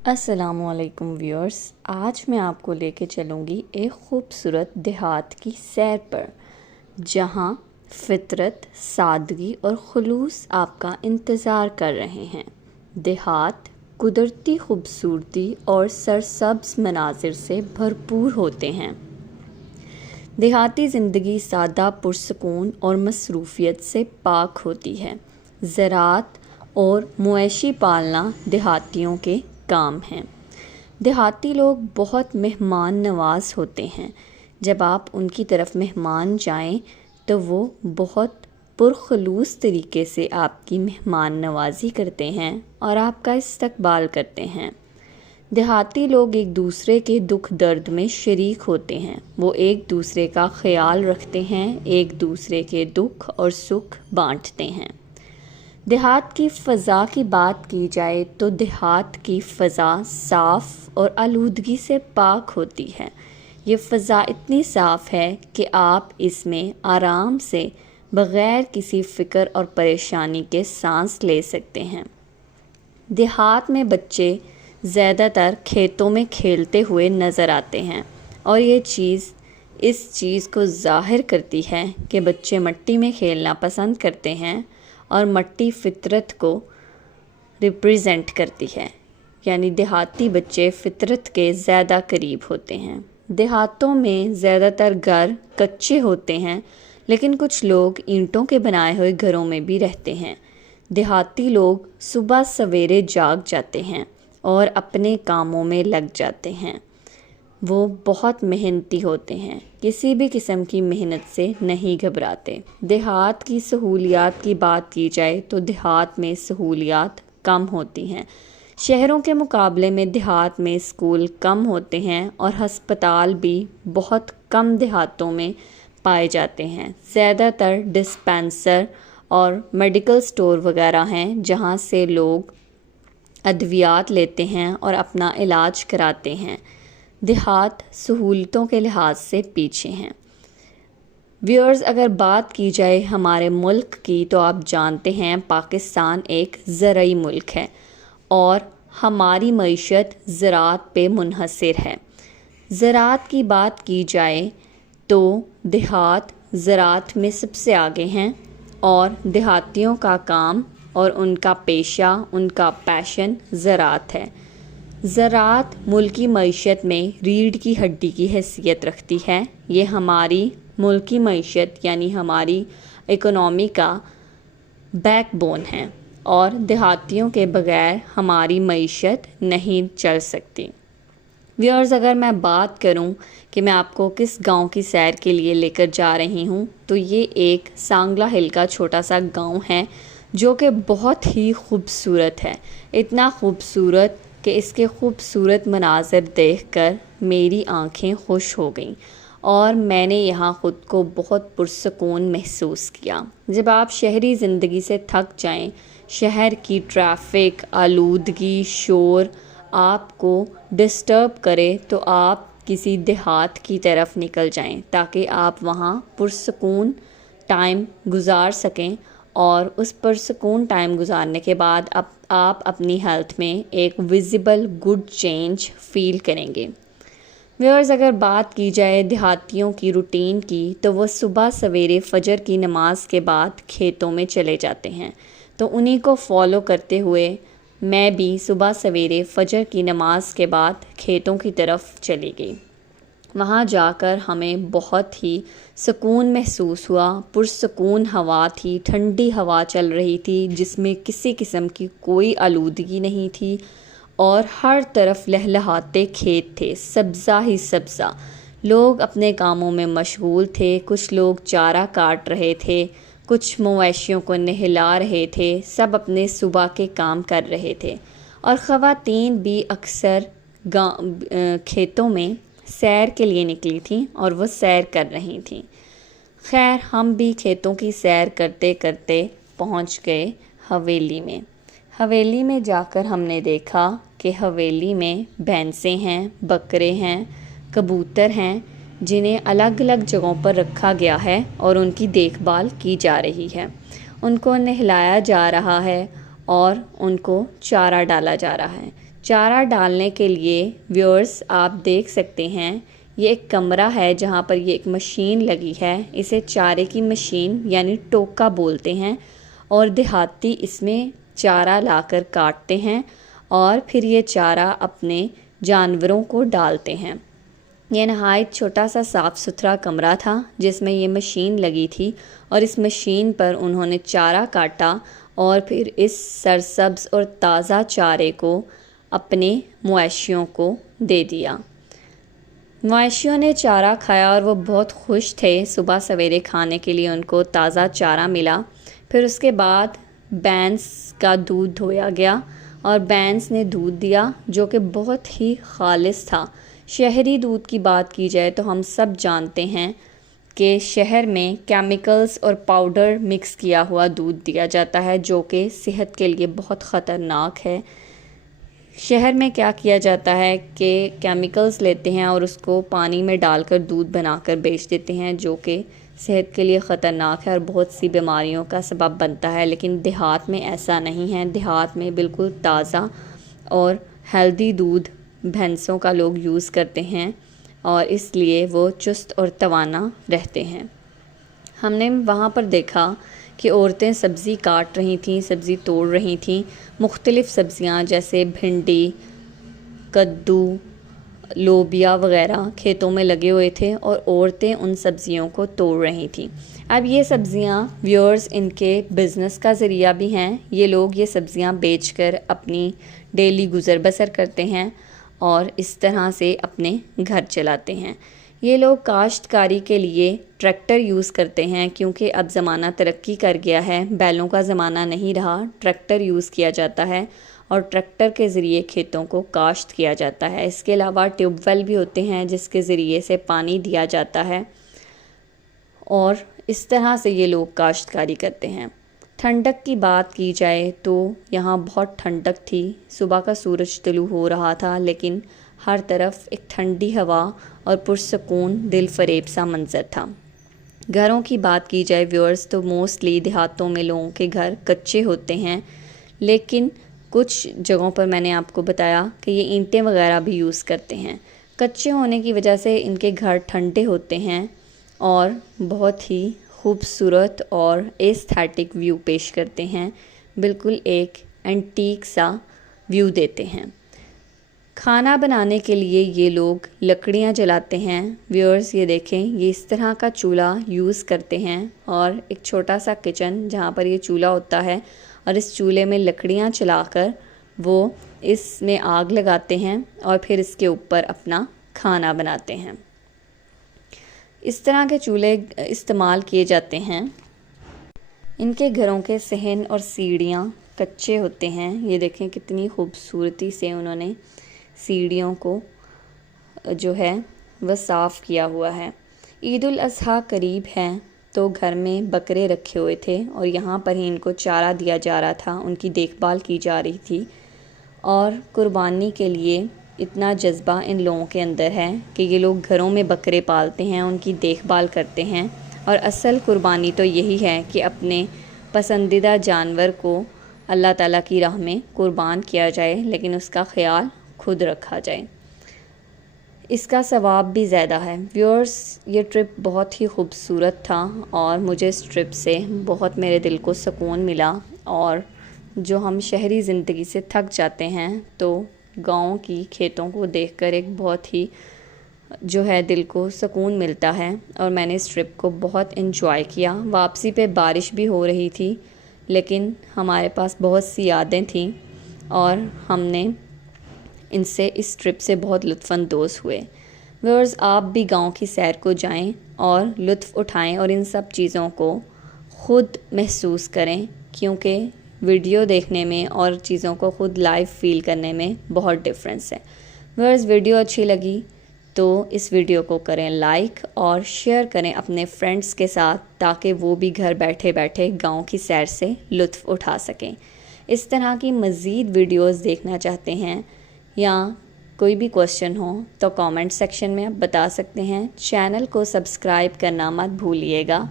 السلام علیکم ویورز، آج میں آپ کو لے کے چلوں گی ایک خوبصورت دیہات کی سیر پر، جہاں فطرت، سادگی اور خلوص آپ کا انتظار کر رہے ہیں۔ دیہات قدرتی خوبصورتی اور سرسبز مناظر سے بھرپور ہوتے ہیں۔ دیہاتی زندگی سادہ، پرسکون اور مصروفیت سے پاک ہوتی ہے۔ زراعت اور مویشی پالنا دیہاتیوں کے کام ہیں۔ دیہاتی لوگ بہت مہمان نواز ہوتے ہیں۔ جب آپ ان کی طرف مہمان جائیں تو وہ بہت پرخلوص طریقے سے آپ کی مہمان نوازی کرتے ہیں اور آپ کا استقبال کرتے ہیں۔ دیہاتی لوگ ایک دوسرے کے دکھ درد میں شریک ہوتے ہیں۔ وہ ایک دوسرے کا خیال رکھتے ہیں، ایک دوسرے کے دکھ اور سکھ بانٹتے ہیں۔ دیہات کی فضا کی بات کی جائے تو دیہات کی فضا صاف اور آلودگی سے پاک ہوتی ہے۔ یہ فضا اتنی صاف ہے کہ آپ اس میں آرام سے بغیر کسی فکر اور پریشانی کے سانس لے سکتے ہیں۔ دیہات میں بچے زیادہ تر کھیتوں میں کھیلتے ہوئے نظر آتے ہیں، اور اس چیز کو ظاہر کرتی ہے کہ بچے مٹی میں کھیلنا پسند کرتے ہیں، اور مٹی فطرت کو ریپریزنٹ کرتی ہے، یعنی دیہاتی بچے فطرت کے زیادہ قریب ہوتے ہیں۔ دیہاتوں میں زیادہ تر گھر کچے ہوتے ہیں، لیکن کچھ لوگ اینٹوں کے بنائے ہوئے گھروں میں بھی رہتے ہیں۔ دیہاتی لوگ صبح سویرے جاگ جاتے ہیں اور اپنے کاموں میں لگ جاتے ہیں۔ وہ بہت محنتی ہوتے ہیں، کسی بھی قسم کی محنت سے نہیں گھبراتے۔ دیہات کی سہولیات کی بات کی جائے تو دیہات میں سہولیات کم ہوتی ہیں۔ شہروں کے مقابلے میں دیہات میں اسکول کم ہوتے ہیں، اور ہسپتال بھی بہت کم دیہاتوں میں پائے جاتے ہیں۔ زیادہ تر ڈسپینسر اور میڈیکل سٹور وغیرہ ہیں، جہاں سے لوگ ادویات لیتے ہیں اور اپنا علاج کراتے ہیں۔ دیہات سہولتوں کے لحاظ سے پیچھے ہیں۔ ویورز، اگر بات کی جائے ہمارے ملک کی تو آپ جانتے ہیں پاکستان ایک زرعی ملک ہے، اور ہماری معیشت زراعت پہ منحصر ہے۔ زراعت کی بات کی جائے تو دیہات زراعت میں سب سے آگے ہیں، اور دیہاتیوں کا کام اور ان کا پیشہ، ان کا پیشن زراعت ہے۔ زراعت ملکی معیشت میں ریڑھ کی ہڈی کی حیثیت رکھتی ہے۔ یہ ہماری ملکی معیشت یعنی ہماری اکنامی کا بیک بون ہے، اور دیہاتیوں کے بغیر ہماری معیشت نہیں چل سکتی۔ ویورز، اگر میں بات کروں کہ میں آپ کو کس گاؤں کی سیر کے لیے لے کر جا رہی ہوں، تو یہ ایک سانگلا ہل کا چھوٹا سا گاؤں ہے، جو کہ بہت ہی خوبصورت ہے۔ اتنا خوبصورت کہ اس کے خوبصورت مناظر دیکھ کر میری آنکھیں خوش ہو گئیں، اور میں نے یہاں خود کو بہت پرسکون محسوس کیا۔ جب آپ شہری زندگی سے تھک جائیں، شہر کی ٹریفک، آلودگی، شور آپ کو ڈسٹرب کرے، تو آپ کسی دیہات کی طرف نکل جائیں تاکہ آپ وہاں پرسکون ٹائم گزار سکیں، اور اس پرسکون ٹائم گزارنے کے بعد آپ اپنی ہیلتھ میں ایک ویزیبل گڈ چینج فیل کریں گے۔ ویورز، اگر بات کی جائے دیہاتیوں کی روٹین کی تو وہ صبح سویرے فجر کی نماز کے بعد کھیتوں میں چلے جاتے ہیں، تو انہی کو فالو کرتے ہوئے میں بھی صبح سویرے فجر کی نماز کے بعد کھیتوں کی طرف چلی گئی۔ وہاں جا کر ہمیں بہت ہی سکون محسوس ہوا۔ پرسکون ہوا تھی، ٹھنڈی ہوا چل رہی تھی، جس میں کسی قسم کی کوئی آلودگی نہیں تھی، اور ہر طرف لہلہاتے کھیت تھے، سبزہ ہی سبزہ۔ لوگ اپنے کاموں میں مشغول تھے، کچھ لوگ چارہ کاٹ رہے تھے، کچھ مویشیوں کو نہلا رہے تھے، سب اپنے صبح کے کام کر رہے تھے، اور خواتین بھی اکثر کھیتوں میں سیر کے لیے نکلی تھیں، اور وہ سیر کر رہی تھیں۔ خیر، ہم بھی کھیتوں کی سیر کرتے کرتے پہنچ گئے حویلی میں۔ حویلی میں جا کر ہم نے دیکھا کہ حویلی میں بھینسیں ہیں، بکرے ہیں، کبوتر ہیں، جنہیں الگ الگ جگہوں پر رکھا گیا ہے، اور ان کی دیکھ بھال کی جا رہی ہے۔ ان کو نہلایا جا رہا ہے، اور ان کو چارہ ڈالا جا رہا ہے۔ چارہ ڈالنے کے لیے ویورز آپ دیکھ سکتے ہیں یہ ایک کمرہ ہے جہاں پر یہ ایک مشین لگی ہے. اسے چارے کی مشین یعنی ٹوکا بولتے ہیں اور دیہاتی اس میں چارہ لا کر کاٹتے ہیں اور پھر یہ چارہ اپنے جانوروں کو ڈالتے ہیں. یہ نہایت چھوٹا سا صاف ستھرا کمرہ تھا جس میں یہ مشین لگی تھی اور اس مشین پر انہوں نے چارہ کاٹا اور پھر اس سرسبز اور تازہ چارے کو اپنے مویشیوں کو دے دیا. مویشیوں نے چارہ کھایا اور وہ بہت خوش تھے. صبح سویرے کھانے کے لیے ان کو تازہ چارہ ملا. پھر اس کے بعد بھینس کا دودھ دھویا گیا اور بھینس نے دودھ دیا جو کہ بہت ہی خالص تھا. شہری دودھ کی بات کی جائے تو ہم سب جانتے ہیں کہ شہر میں کیمیکلز اور پاؤڈر مکس کیا ہوا دودھ دیا جاتا ہے جو کہ صحت کے لیے بہت خطرناک ہے. شہر میں کیا کیا جاتا ہے کہ کیمیکلز لیتے ہیں اور اس کو پانی میں ڈال کر دودھ بنا کر بیچ دیتے ہیں جو کہ صحت کے لیے خطرناک ہے اور بہت سی بیماریوں کا سبب بنتا ہے. لیکن دیہات میں ایسا نہیں ہے. دیہات میں بالکل تازہ اور ہیلدی دودھ بھینسوں کا لوگ یوز کرتے ہیں اور اس لیے وہ چست اور توانا رہتے ہیں. ہم نے وہاں پر دیکھا کہ عورتیں سبزی کاٹ رہی تھیں, سبزی توڑ رہی تھیں. مختلف سبزیاں جیسے بھنڈی, کدو, لوبیا وغیرہ کھیتوں میں لگے ہوئے تھے اور عورتیں ان سبزیوں کو توڑ رہی تھیں. اب یہ سبزیاں ویورز ان کے بزنس کا ذریعہ بھی ہیں. یہ لوگ یہ سبزیاں بیچ کر اپنی ڈیلی گزر بسر کرتے ہیں اور اس طرح سے اپنے گھر چلاتے ہیں. یہ لوگ کاشتکاری کے لیے ٹریکٹر یوز کرتے ہیں کیونکہ اب زمانہ ترقی کر گیا ہے. بیلوں کا زمانہ نہیں رہا. ٹریکٹر یوز کیا جاتا ہے اور ٹریکٹر کے ذریعے کھیتوں کو کاشت کیا جاتا ہے. اس کے علاوہ ٹیوب ویل بھی ہوتے ہیں جس کے ذریعے سے پانی دیا جاتا ہے اور اس طرح سے یہ لوگ کاشتکاری کرتے ہیں. ٹھنڈک کی بات کی جائے تو یہاں بہت ٹھنڈک تھی. صبح کا سورج طلوع ہو رہا تھا لیکن ہر طرف ایک ٹھنڈی ہوا اور پرسکون دل فریب سا منظر تھا. گھروں کی بات کی جائے ویورز تو موسٹلی دیہاتوں میں لوگوں کے گھر کچے ہوتے ہیں لیکن کچھ جگہوں پر میں نے آپ کو بتایا کہ یہ اینٹیں وغیرہ بھی یوز کرتے ہیں. کچے ہونے کی وجہ سے ان کے گھر ٹھنڈے ہوتے ہیں اور بہت ہی خوبصورت اور ایستھیٹک ویو پیش کرتے ہیں. بالکل ایک اینٹیک سا ویو دیتے ہیں. کھانا بنانے کے لیے یہ لوگ لکڑیاں جلاتے ہیں. ویورز یہ دیکھیں یہ اس طرح کا چولہا یوز کرتے ہیں اور ایک چھوٹا سا کچن جہاں پر یہ چولہا ہوتا ہے اور اس چولہے میں لکڑیاں چلا کر وہ اس میں آگ لگاتے ہیں اور پھر اس کے اوپر اپنا کھانا بناتے ہیں. اس طرح کے چولہے استعمال کیے جاتے ہیں. ان کے گھروں کے صحن اور سیڑھیاں کچے ہوتے ہیں. یہ دیکھیں کتنی خوبصورتی سے انہوں نے سیڑھیوں کو جو ہے وہ صاف کیا ہوا ہے. عید الاضحیٰ قریب ہے تو گھر میں بکرے رکھے ہوئے تھے اور یہاں پر ہی ان کو چارہ دیا جا رہا تھا. ان کی دیکھ بھال کی جا رہی تھی اور قربانی کے لیے اتنا جذبہ ان لوگوں کے اندر ہے کہ یہ لوگ گھروں میں بکرے پالتے ہیں, ان کی دیکھ بھال کرتے ہیں. اور اصل قربانی تو یہی ہے کہ اپنے پسندیدہ جانور کو اللہ تعالیٰ کی راہ میں قربان کیا جائے لیکن اس کا خیال خود رکھا جائے. اس کا ثواب بھی زیادہ ہے. ویورز یہ ٹرپ بہت ہی خوبصورت تھا اور مجھے اس ٹرپ سے بہت میرے دل کو سکون ملا. اور جو ہم شہری زندگی سے تھک جاتے ہیں تو گاؤں کی کھیتوں کو دیکھ کر ایک بہت ہی جو ہے دل کو سکون ملتا ہے اور میں نے اس ٹرپ کو بہت انجوائے کیا. واپسی پہ بارش بھی ہو رہی تھی لیکن ہمارے پاس بہت سی یادیں تھیں اور ہم نے ان سے اس ٹرپ سے بہت لطف اندوز ہوئے. ویورز آپ بھی گاؤں کی سیر کو جائیں اور لطف اٹھائیں اور ان سب چیزوں کو خود محسوس کریں کیونکہ ویڈیو دیکھنے میں اور چیزوں کو خود لائیو فیل کرنے میں بہت ڈفرینس ہے. ویورز ویڈیو اچھی لگی تو اس ویڈیو کو کریں لائک اور شیئر کریں اپنے فرینڈس کے ساتھ تاکہ وہ بھی گھر بیٹھے بیٹھے گاؤں کی سیر سے لطف اٹھا سکیں. اس طرح کی مزید ویڈیوز دیکھنا چاہتے ہیں یا کوئی بھی کوشچن ہو تو کامنٹ سیکشن میں آپ بتا سکتے ہیں. چینل کو سبسکرائب کرنا مت بھولیے گا.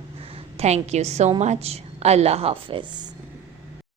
تھینک یو سو مچ. اللہ حافظ.